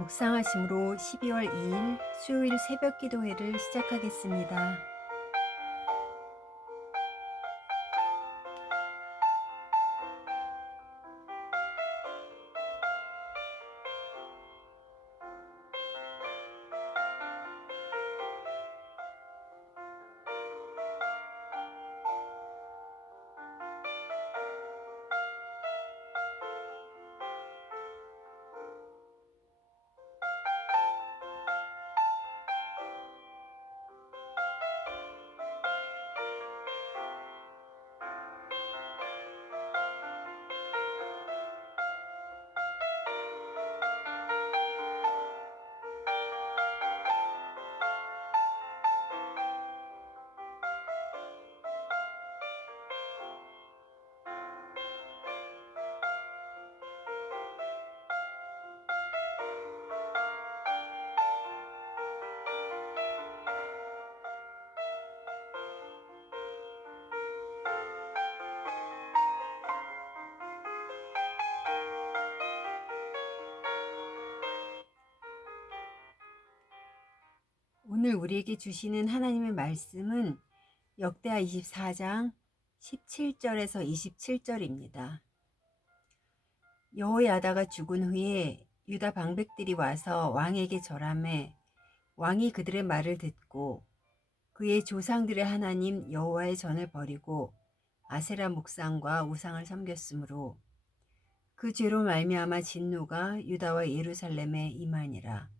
묵상하심으로 12월 2일 수요일 새벽 기도회를 시작하겠습니다. 오늘 우리에게 주시는 하나님의 말씀은 역대하 24장 17절에서 27절입니다. 여호야다가 죽은 후에 유다 방백들이 와서 왕에게 절하매 왕이 그들의 말을 듣고 그의 조상들의 하나님 여호와의 전을 버리고 아세라 목상과 우상을 섬겼으므로 그 죄로 말미암아 진노가 유다와 예루살렘에 임하니라.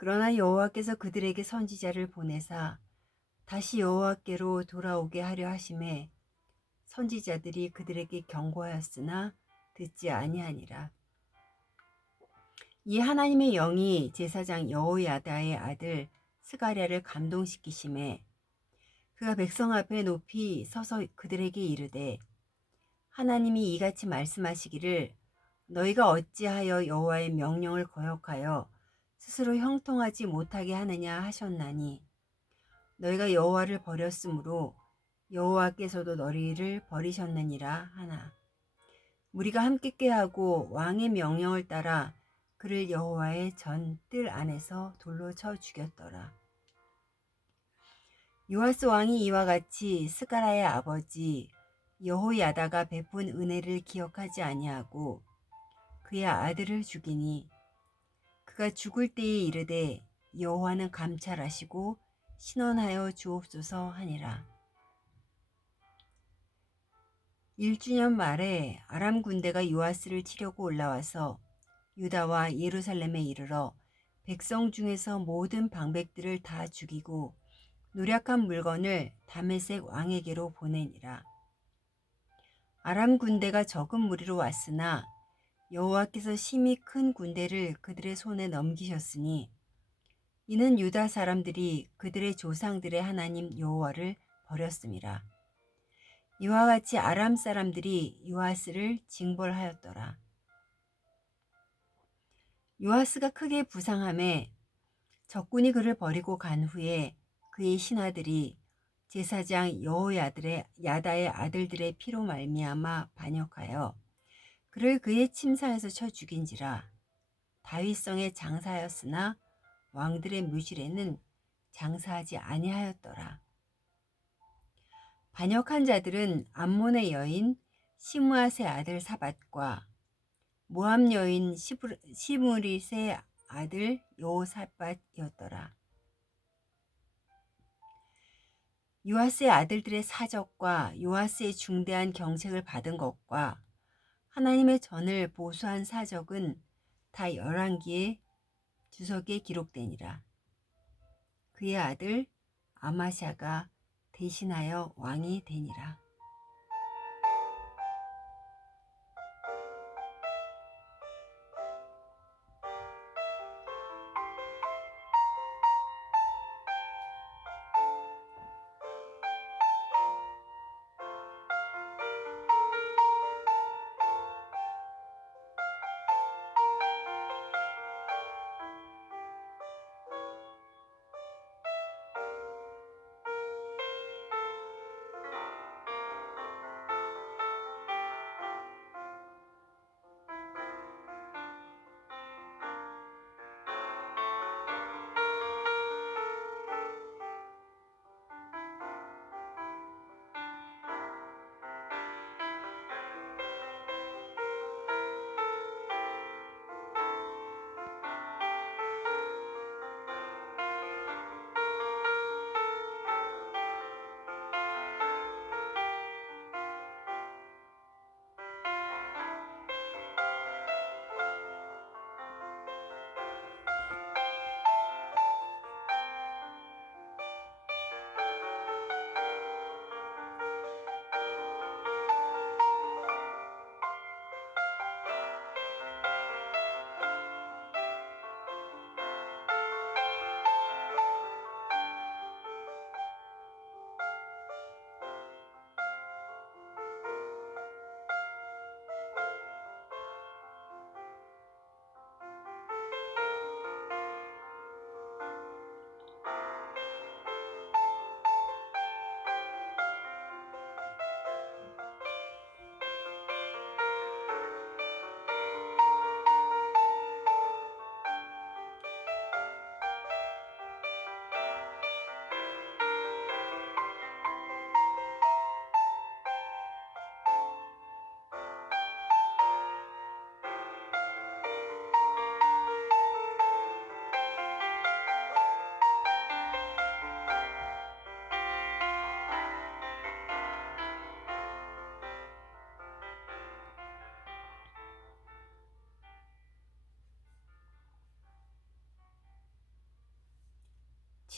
그러나 여호와께서 그들에게 선지자를 보내사 다시 여호와께로 돌아오게 하려 하심에 선지자들이 그들에게 경고하였으나 듣지 아니하니라. 이 하나님의 영이 제사장 여호야다의 아들 스가랴를 감동시키심에 그가 백성 앞에 높이 서서 그들에게 이르되 하나님이 이같이 말씀하시기를 너희가 어찌하여 여호와의 명령을 거역하여 스스로 형통하지 못하게 하느냐 하셨나니 너희가 여호와를 버렸으므로 여호와께서도 너희를 버리셨느니라 하나 우리가 함께 꾀하고 왕의 명령을 따라 그를 여호와의 전 뜰 안에서 돌로 쳐 죽였더라. 요아스 왕이 이와 같이 스가랴의 아버지 여호야다가 베푼 은혜를 기억하지 아니하고 그의 아들을 죽이니 그가 죽을 때에 이르되 여호와는 감찰하시고 신원하여 주옵소서 하니라. 1주년 말에 아람 군대가 요아스를 치려고 올라와서 유다와 예루살렘에 이르러 백성 중에서 모든 방백들을 다 죽이고 노략한 물건을 다메섹 왕에게로 보내니라. 아람 군대가 적은 무리로 왔으나 여호와께서 심히 큰 군대를 그들의 손에 넘기셨으니 이는 유다 사람들이 그들의 조상들의 하나님 여호와를 버렸음이라. 이와 같이 아람 사람들이 요아스를 징벌하였더라. 요아스가 크게 부상함에 적군이 그를 버리고 간 후에 그의 신하들이 제사장 여호야다의 아들들의 피로 말미암아 반역하여 그를 그의 침상에서 쳐 죽인지라. 다윗성에 장사하였으나 왕들의 묘실에는 장사하지 아니하였더라. 반역한 자들은 암몬의 여인 시므앗의 아들 사밧과 모압 여인 시므릿의 아들 여호사밧이었더라. 요아스의 아들들의 사적과 요아스의 중대한 경책을 받은 것과 하나님의 전을 보수한 사적은 다 열왕기의 주석에 기록되니라. 그의 아들 아마샤가 대신하여 왕이 되니라.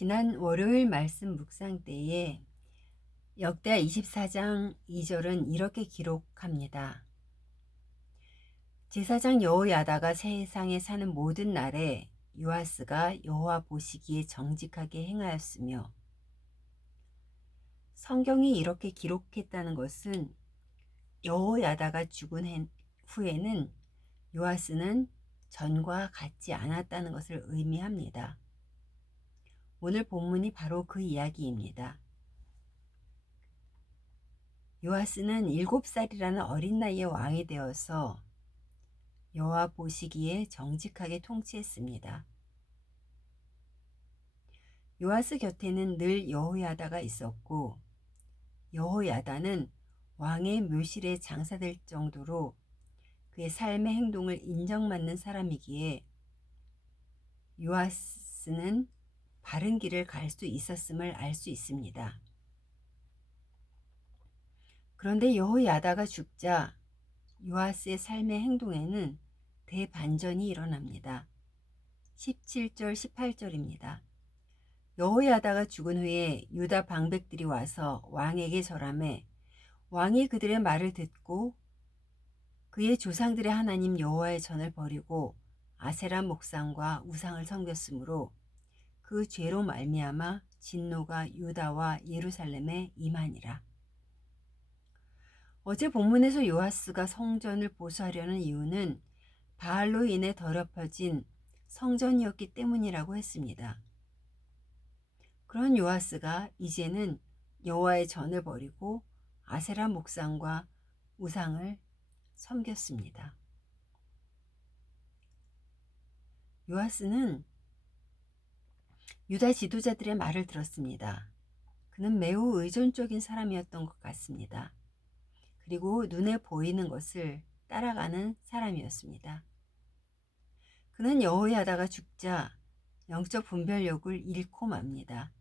지난 월요일 말씀 묵상 때에 역대하 24장 2절은 이렇게 기록합니다. 제사장 여호야다가 세상에 사는 모든 날에 요아스가 여호와 보시기에 정직하게 행하였으며, 성경이 이렇게 기록했다는 것은 여호야다가 죽은 후에는 요아스는 전과 같지 않았다는 것을 의미합니다. 오늘 본문이 바로 그 이야기입니다. 요아스는 7살이라는 어린 나이에 왕이 되어서 여호와 보시기에 정직하게 통치했습니다. 요아스 곁에는 늘 여호야다가 있었고, 여호야다는 왕의 묘실에 장사될 정도로 그의 삶의 행동을 인정받는 사람이기에 요아스는 바른 길을 갈 수 있었음을 알 수 있습니다. 그런데 여호야다가 죽자 요아스의 삶의 행동에는 대반전이 일어납니다. 17절 18절입니다. 여호야다가 죽은 후에 유다 방백들이 와서 왕에게 절하매 왕이 그들의 말을 듣고 그의 조상들의 하나님 여호와의 전을 버리고 아세라 목상과 우상을 섬겼으므로 그 죄로 말미암아 진노가 유다와 예루살렘에 임하니라. 어제 본문에서 요아스가 성전을 보수하려는 이유는 바알로 인해 더럽혀진 성전이었기 때문이라고 했습니다. 그런 요아스가 이제는 여호와의 전을 버리고 아세라 목상과 우상을 섬겼습니다. 요아스는 유다 지도자들의 말을 들었습니다. 그는 매우 의존적인 사람이었던 것 같습니다. 그리고 눈에 보이는 것을 따라가는 사람이었습니다. 그는 여호야다가 죽자 영적 분별력을 잃고 맙니다.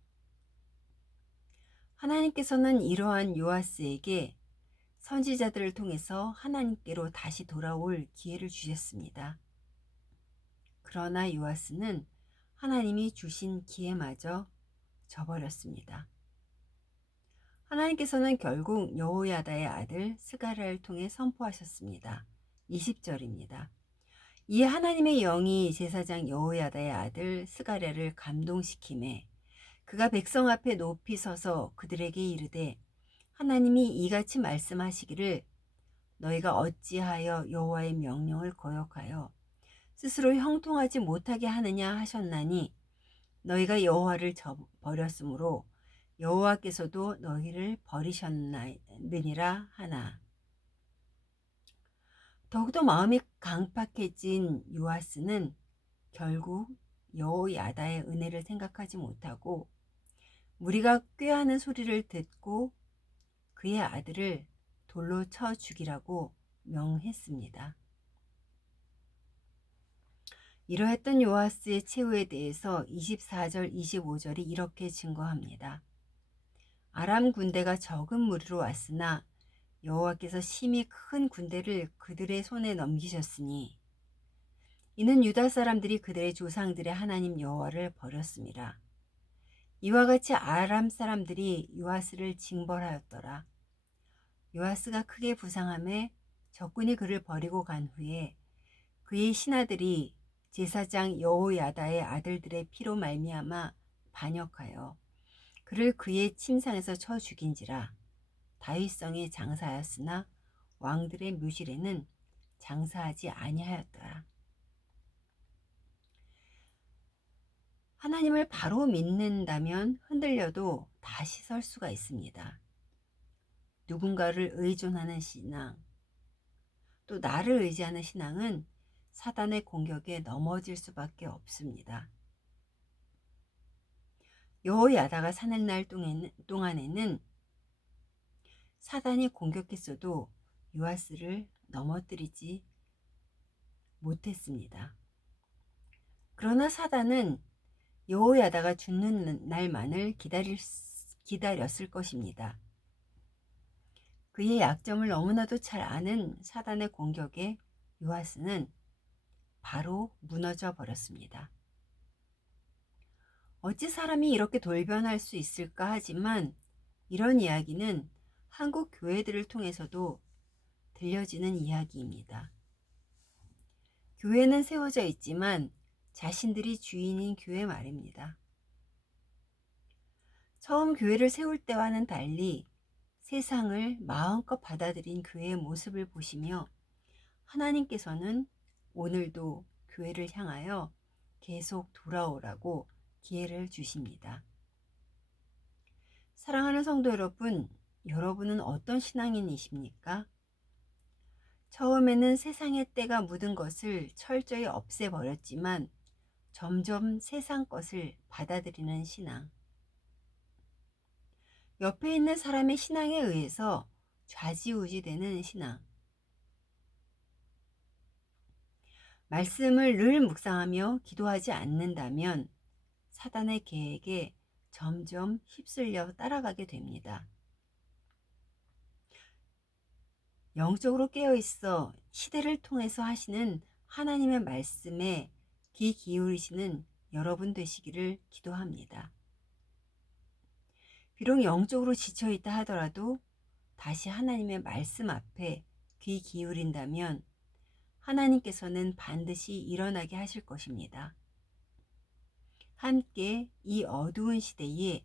하나님께서는 이러한 요아스에게 선지자들을 통해서 하나님께로 다시 돌아올 기회를 주셨습니다. 그러나 요아스는 하나님이 주신 기회마저 저버렸습니다. 하나님께서는 결국 여호야다의 아들 스가랴를 통해 선포하셨습니다. 20절입니다. 이에 하나님의 영이 제사장 여호야다의 아들 스가랴를 감동시키매 그가 백성 앞에 높이 서서 그들에게 이르되 하나님이 이같이 말씀하시기를 너희가 어찌하여 여호와의 명령을 거역하여 스스로 형통하지 못하게 하느냐 하셨나니 너희가 여호와를 버렸으므로 여호와께서도 너희를 버리셨느니라 하나. 더욱더 마음이 강팍해진 요아스는 결국 여호야다의 은혜를 생각하지 못하고 무리가 꾀하는 소리를 듣고 그의 아들을 돌로 쳐 죽이라고 명했습니다. 이러했던 요아스의 최후에 대해서 24절 25절이 이렇게 증거합니다. 아람 군대가 적은 무리로 왔으나 여호와께서 심히 큰 군대를 그들의 손에 넘기셨으니 이는 유다 사람들이 그들의 조상들의 하나님 여호와를 버렸습니다. 이와 같이 아람 사람들이 요아스를 징벌하였더라. 요아스가 크게 부상함에 적군이 그를 버리고 간 후에 그의 신하들이 제사장 여호야다의 아들들의 피로 말미암아 반역하여 그를 그의 침상에서 쳐 죽인지라. 다윗성에 장사하였으나 왕들의 묘실에는 장사하지 아니하였더라. 하나님을 바로 믿는다면 흔들려도 다시 설 수가 있습니다. 누군가를 의존하는 신앙, 또 나를 의지하는 신앙은 사단의 공격에 넘어질 수밖에 없습니다. 여호야다가 사는 날 동안에는 사단이 공격했어도 요아스를 넘어뜨리지 못했습니다. 그러나 사단은 여호야다가 죽는 날만을 기다렸을 것입니다. 그의 약점을 너무나도 잘 아는 사단의 공격에 요아스는 바로 무너져 버렸습니다. 어찌 사람이 이렇게 돌변할 수 있을까 하지만 이런 이야기는 한국 교회들을 통해서도 들려지는 이야기입니다. 교회는 세워져 있지만 자신들이 주인인 교회 말입니다. 처음 교회를 세울 때와는 달리 세상을 마음껏 받아들인 교회의 모습을 보시며 하나님께서는 오늘도 교회를 향하여 계속 돌아오라고 기회를 주십니다. 사랑하는 성도 여러분, 여러분은 어떤 신앙인이십니까? 처음에는 세상의 때가 묻은 것을 철저히 없애버렸지만 점점 세상 것을 받아들이는 신앙. 옆에 있는 사람의 신앙에 의해서 좌지우지되는 신앙. 말씀을 늘 묵상하며 기도하지 않는다면 사단의 계획에 점점 휩쓸려 따라가게 됩니다. 영적으로 깨어있어 시대를 통해서 하시는 하나님의 말씀에 귀 기울이시는 여러분 되시기를 기도합니다. 비록 영적으로 지쳐있다 하더라도 다시 하나님의 말씀 앞에 귀 기울인다면 하나님께서는 반드시 일어나게 하실 것입니다. 함께 이 어두운 시대에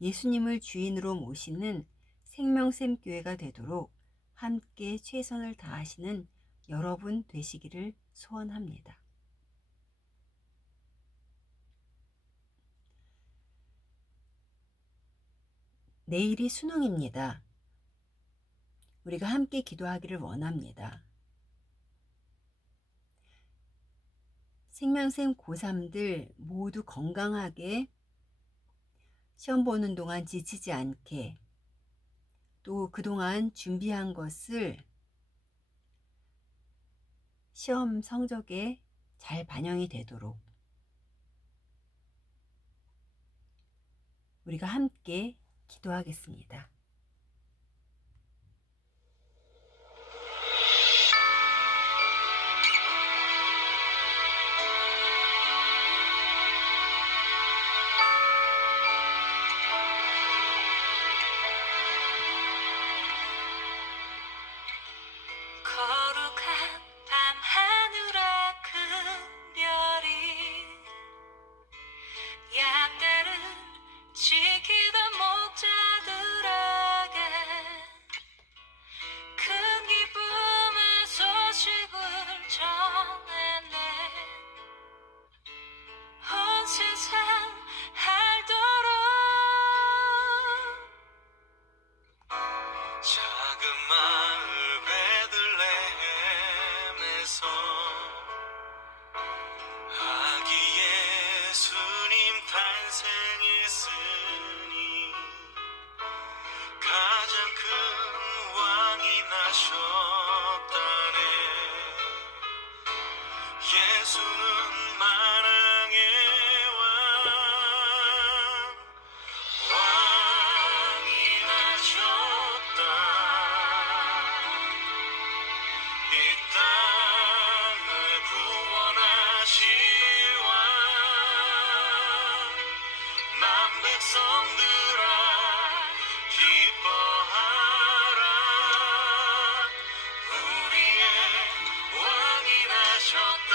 예수님을 주인으로 모시는 생명샘 교회가 되도록 함께 최선을 다하시는 여러분 되시기를 소원합니다. 내일이 수능입니다. 우리가 함께 기도하기를 원합니다. 생명샘 고3들 모두 건강하게 시험 보는 동안 지치지 않게 또 그동안 준비한 것을 시험 성적에 잘 반영이 되도록 우리가 함께 기도하겠습니다. 거룩한 밤하늘의 큰 별이 양떼를 지키던 목자들에게 큰 기쁨의 소식을 전했네. 온 세상 알도록 작은 마을 베들레헴에서 아기 예수님 탄생했으니 가장 큰 왕이 나셨다네. 예수는 만왕의 왕이 나셨다. 이 땅을 구원하실 왕. 만 백성들아 기뻐하라. 우리의 왕이 나셨다.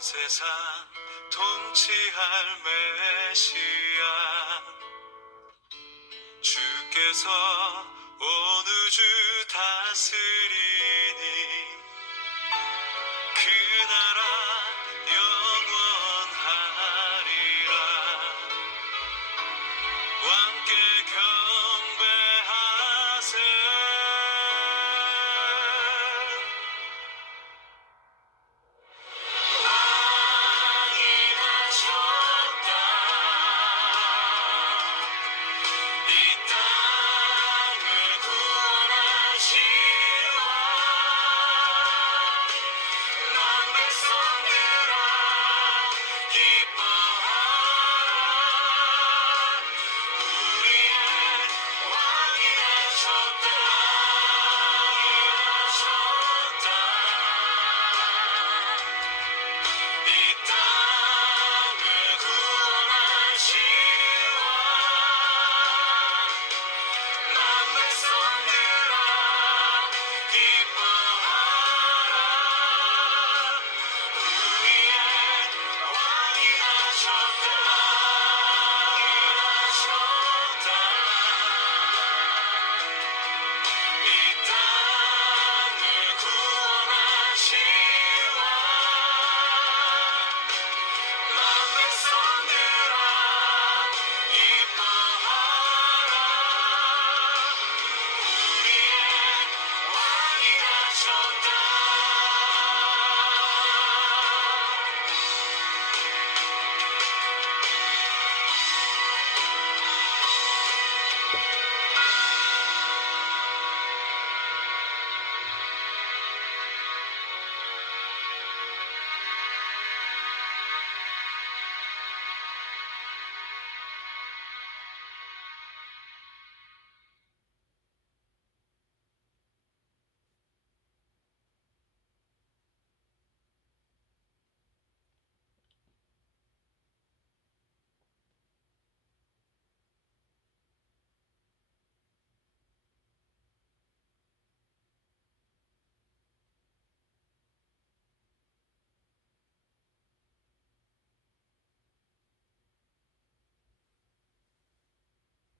세상 통치할 메시아 주께서 온 우주 다스리니